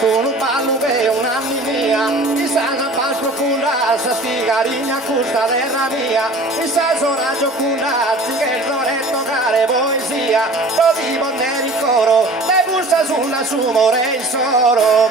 Sono ballo che un'anni mia, mi sa una paz profunda, sa stigarina custa terra mia, mi sa soraggio cuna, che vorrei toccare poesia, lo vivo nel coro, le busta sulla sumore il soro.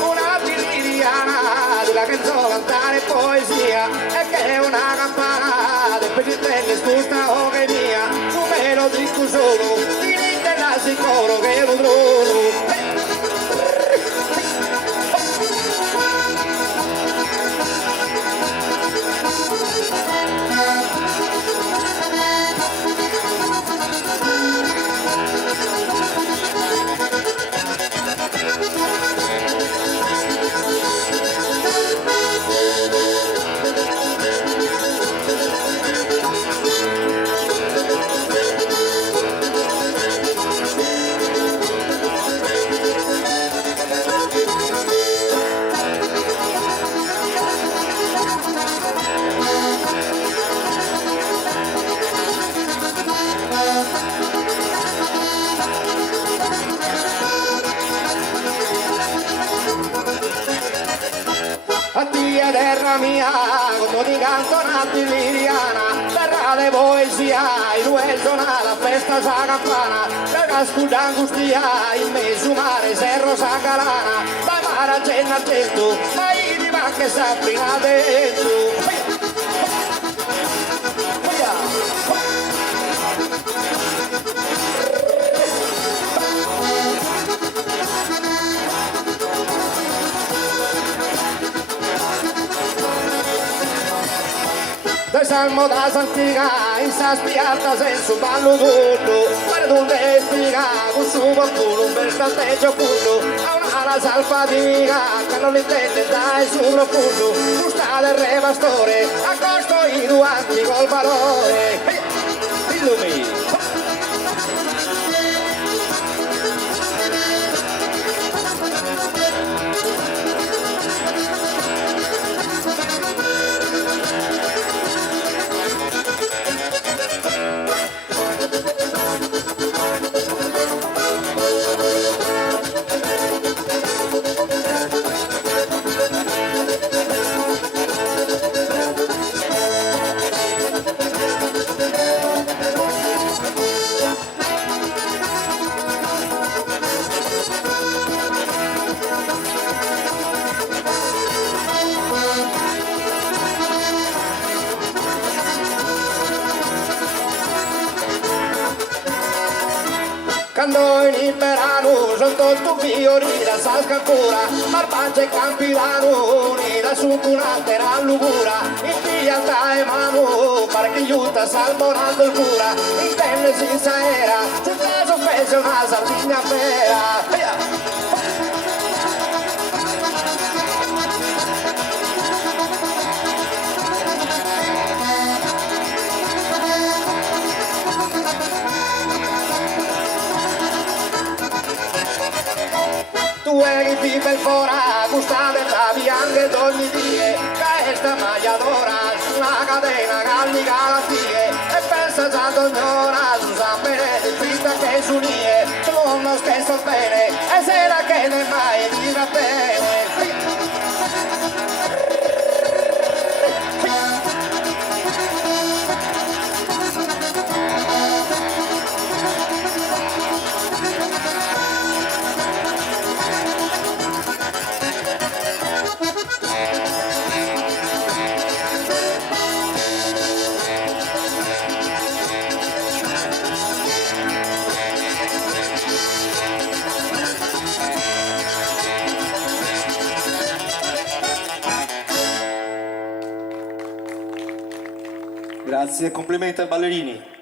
Una tiriana della canzone cantare poesia e che è una campana del pescitelli scusta o che mia su me lo dico solo finite la sicuro che lo trovo. Addio terra mia, quando ti canto una liriana, terra di poesia, il due suona la festa sa campana, per cascuda angustia, in mezzo mare serro sa calana, la mara cenna al testo, ma i di che sa prima dentro. Dai salmo da santiga, in sa spiata senza un ballo tutto, guarda un vestiga, con su qualcuno un bel stalteggio punto, a un'ala salvatica, che non intende dai sul profondo, gusta del re pastore, a costo i duanti col valore. Illumi! Quando in verano sono tutto fiorita, salga ancora, marbace campirano, nera su un'altera lugura, in pianta e mano, per che aiuta salmonando il cura, in pelle senza era, se caso fece una sardina vera. Tu eri più bel fora, gustare la bianca d'ogni dia, che questa maglia d'ora, una catena calli galattie, e pensa Santo Signora, su San Benedetto, vista che sunie, non scherzo bene, e se la che ne mai dirà bene. Grazie, complimenti ai ballerini.